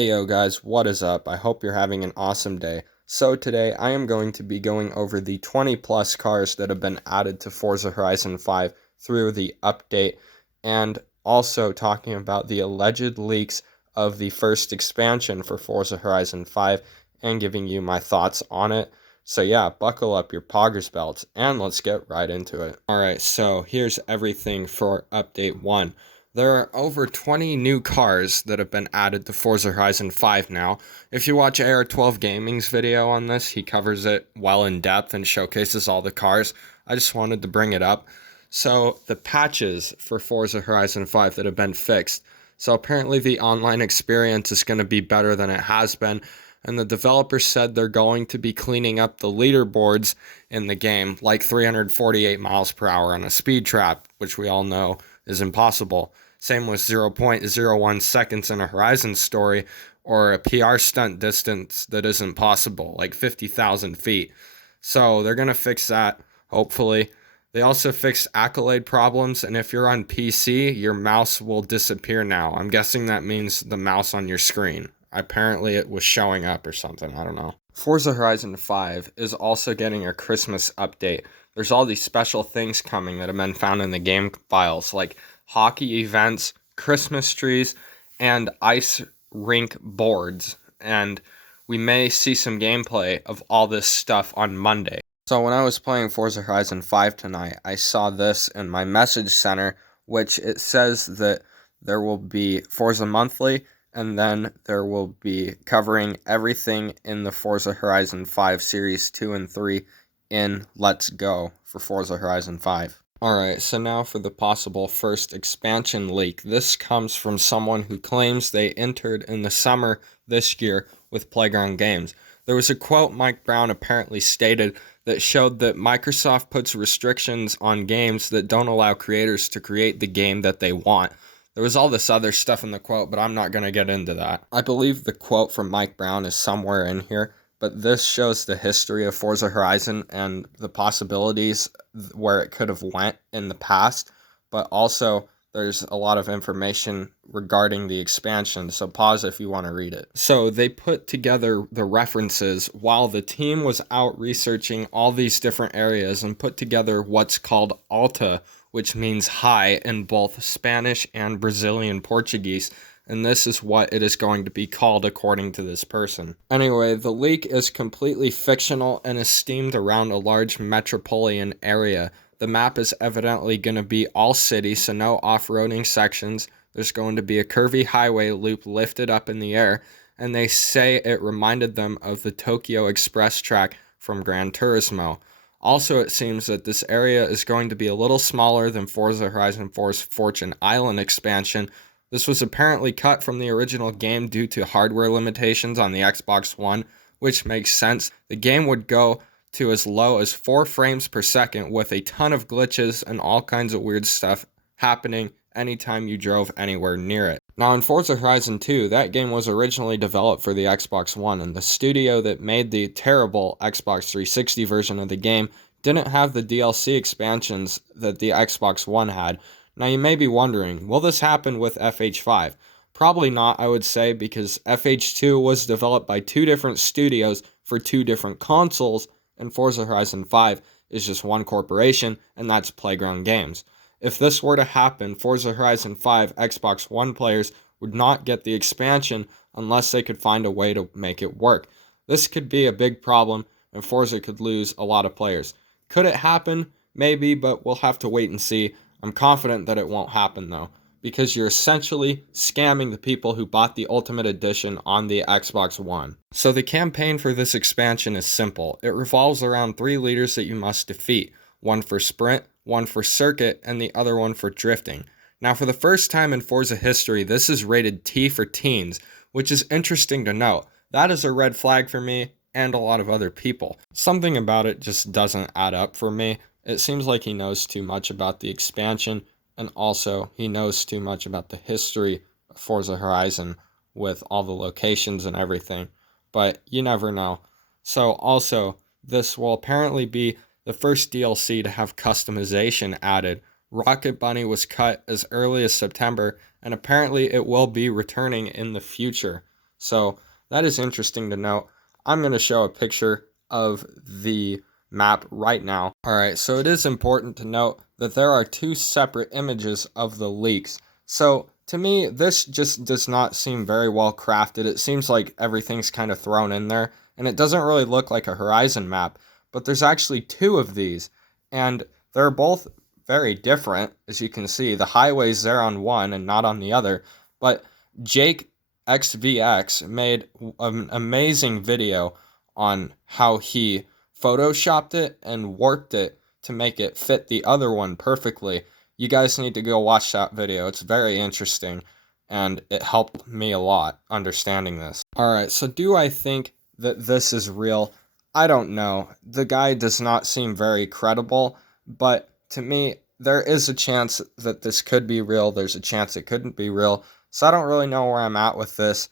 Hey yo guys, what is up? I hope you're having an awesome day. So today I am going to be going over the 20 plus cars that have been added to Forza Horizon 5 through the update, and also talking about the alleged leaks of the first expansion for Forza Horizon 5 and giving you my thoughts on it. So yeah, buckle up your poggers belts and let's get right into it. Alright, so here's everything for update 1. There are over 20 new cars that have been added to Forza Horizon 5 now. If you watch AR12 Gaming's video on this, he covers it well in depth and showcases all the cars. I just wanted to bring it up. So, the patches for Forza Horizon 5 that have been fixed. So, apparently the online experience is going to be better than it has been, and the developers said they're going to be cleaning up the leaderboards in the game, like 348 miles per hour on a speed trap, which we all know is impossible. Same with 0.01 seconds in a Horizon story, or a PR stunt distance that isn't possible, like 50,000 feet. So they're going to fix that, hopefully. They also fixed accolade problems, and if you're on PC, your mouse will disappear now. I'm guessing that means the mouse on your screen. Apparently it was showing up or something, I don't know. Forza Horizon 5 is also getting a Christmas update. There's all these special things coming that have been found in the game files, like hockey events, Christmas trees, and ice rink boards. And we may see some gameplay of all this stuff on Monday. So when I was playing Forza Horizon 5 tonight, I saw this in my message center, which it says that there will be Forza Monthly, and then there will be covering everything in the Forza Horizon 5 Series 2 and 3 in Let's Go for Forza Horizon 5. Alright, so now for the possible first expansion leak. This comes from someone who claims they entered in the summer this year with Playground Games. There was a quote Mike Brown apparently stated that showed that Microsoft puts restrictions on games that don't allow creators to create the game that they want. There was all this other stuff in the quote, but I'm not going to get into that. I believe the quote from Mike Brown is somewhere in here, but this shows the history of Forza Horizon and the possibilities where it could have went in the past, but also there's a lot of information regarding the expansion, so pause if you want to read it. So they put together the references while the team was out researching all these different areas and put together what's called Alta, which means high in both Spanish and Brazilian Portuguese, and this is what it is going to be called according to this person. Anyway, the leak is completely fictional and is steamed around a large metropolitan area. The map is evidently going to be all city, so no off-roading sections. There's going to be a curvy highway loop lifted up in the air, and they say it reminded them of the Tokyo Express track from Gran Turismo. Also, it seems that this area is going to be a little smaller than Forza Horizon 4's Fortune Island expansion. This was apparently cut from the original game due to hardware limitations on the Xbox One, which makes sense. The game would go to as low as 4 frames per second with a ton of glitches and all kinds of weird stuff happening anytime you drove anywhere near it. Now in Forza Horizon 2, that game was originally developed for the Xbox One, and the studio that made the terrible Xbox 360 version of the game didn't have the DLC expansions that the Xbox One had. Now you may be wondering, will this happen with FH5? Probably not, I would say, because FH2 was developed by 2 different studios for 2 different consoles, and Forza Horizon 5 is just one corporation, and that's Playground Games. If this were to happen, Forza Horizon 5 Xbox One players would not get the expansion unless they could find a way to make it work. This could be a big problem, and Forza could lose a lot of players. Could it happen? Maybe, but we'll have to wait and see. I'm confident that it won't happen though, because you're essentially scamming the people who bought the Ultimate Edition on the Xbox One. So the campaign for this expansion is simple. It revolves around 3 leaders that you must defeat. One for sprint, one for circuit, and the other one for drifting. Now for the first time in Forza history, this is rated T for teens, which is interesting to note. That is a red flag for me and a lot of other people. Something about it just doesn't add up for me. It seems like he knows too much about the expansion, and also he knows too much about the history of Forza Horizon with all the locations and everything, but you never know. So also, this will apparently be the first DLC to have customization added. Rocket Bunny was cut as early as September, and apparently it will be returning in the future. So that is interesting to note. I'm going to show a picture of the map right now. Alright, so it is important to note that there are two separate images of the leaks. So to me, this just does not seem very well crafted. It seems like everything's kind of thrown in there, and it doesn't really look like a Horizon map. But there's actually two of these, and they're both very different, as you can see. The highway's there on one and not on the other, but Jake XVX made an amazing video on how he photoshopped it and warped it to make it fit the other one perfectly. You guys need to go watch that video. It's very interesting, and it helped me a lot understanding this. Alright, so do I think that this is real? I don't know. The guy does not seem very credible, but to me, there is a chance that this could be real. There's a chance it couldn't be real. So I don't really know where I'm at with this.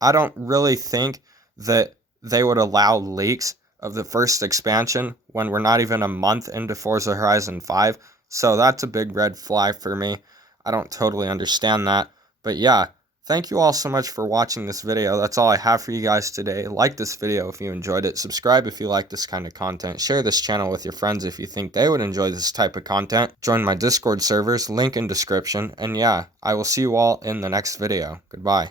I don't really think that they would allow leaks of the first expansion when we're not even a month into Forza Horizon 5. So that's a big red flag for me. I don't totally understand that. But yeah, thank you all so much for watching this video. That's all I have for you guys today. Like this video if you enjoyed it. Subscribe if you like this kind of content. Share this channel with your friends if you think they would enjoy this type of content. Join my Discord servers, link in description. And yeah, I will see you all in the next video. Goodbye.